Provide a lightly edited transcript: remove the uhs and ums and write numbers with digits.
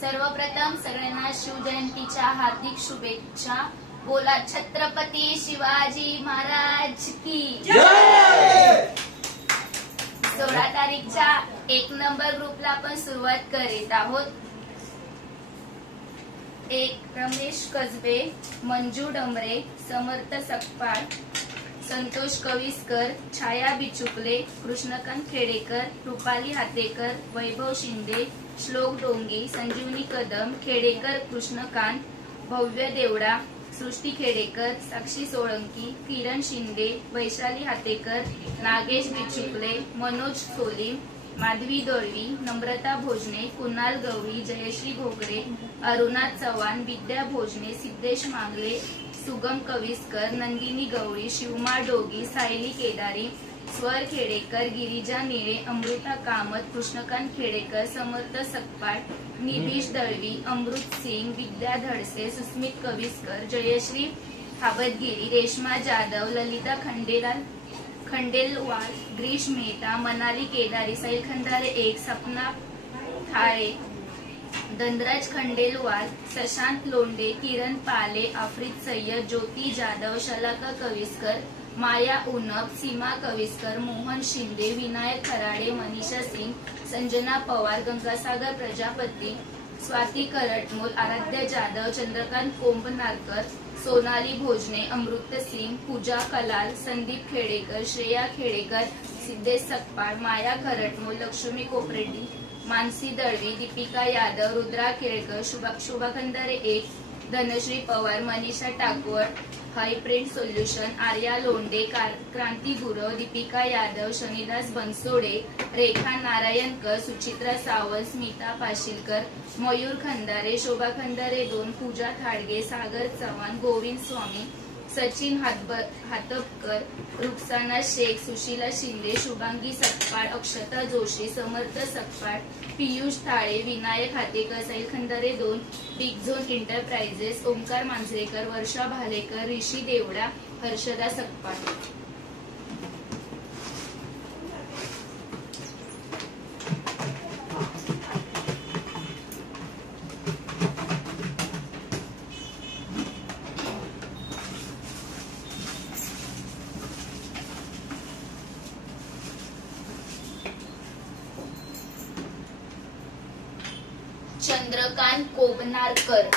सर्वप्रथम सगळ्यांना शिवजयंतीच्या हार्दिक शुभेच्छा। बोला छत्रपती शिवाजी महाराज की जय। 16 तारीखच्या 1 नंबर ग्रुपला आपण सुरुवात करीत आहोत। 1 रमेश कसबे, मंजू डमरे, समर्थ सकपाळ, संतोष कविस्कर, छाया बिचुकले, कृष्णकांत खेडेकर, रुपाली हातेकर, वैभव शिंदे, श्लोक डोंगे, संजीवनी कदम, खेडेकर कृष्णकांत, भव्य देवडा, सृष्टी खेडेकर, साक्षी सोळंकी, किरण शिंदे, वैशाली हातेकर, नागेश बिचुकले, मनोज सोली, माधवी दळवी, नम्रता भोजने, कुणाल गवळी, जयश्री घोगरे, अरुणा चव्हाण, विद्या भोजने, सिद्धेश मांगले, सुगम कविस्कर, नंदिनी गवळी, शिवमा डोगी, सायली केदारी, स्वर खेडेकर, गिरिजा निळे, अमृता कामत, कृष्णकांत खेडेकर, समर्थ सकपाळ, निधीश दळवी, अमृत सिंग, विद्या धडसे, सुस्मित कविस्कर, जयश्री हाबतगिरी, रेश्मा जाधव, ललिता खंडेलवाल, ग्रीश मेहता, मनाली केदारी, साहिल खंदारे 1, सपना थाळे, धनराज खंडेलवाल, शशांत लोंडे, किरण पाले, आफरीद सय्यद, ज्योती जाधव, शलाका कविस्कर, माया उनप, सीमा कविस्कर, मोहन शिंदे, विनायक खराडे, मनीषा सिंग, संजना पवार, गंगासागर प्रजापती, स्वाती करटमोल, आराध्या जाधव, चंद्रकांत कोंबनारकर, सोनाली भोजने, अमृत सिंग, पूजा कलाल, संदीप खेडेकर, श्रेया खेडेकर, सिद्धेश सकपाळ, माया खरटमोल, लक्ष्मी कोपरेड्डी, मानसी दळवी, दीपिका यादव, रुद्रा केळकर, शुभा खंदारे 1, धनश्री पवार, मनीषा टाकवड, हाय प्रिंट सोल्युशन, आर्या लोंडे, क्रांती गुरव, दीपिका यादव, शनिदास बनसोडे, रेखा Narayankar, Suchitra Sawant, Smita Pashilkar, Mayur Khandare, Shobha Khandare 2, Pooja Thadge, Sagar Chavan, Govind Swami, Sachin Hatpakar, Rukhsana Shaikh, Sushila Shinde, Shubhangi Sakpal, Akshata Joshi, Samarth Sakpal, Piyush Thale, Vinayak Hatekar, Sahil Khandare 2, Big Zone Enterprises, Omkar Manjrekar, Varsha Bhalekar, Rishi Devda, Harshada Sakpal. Chandrakant कोबनारकर,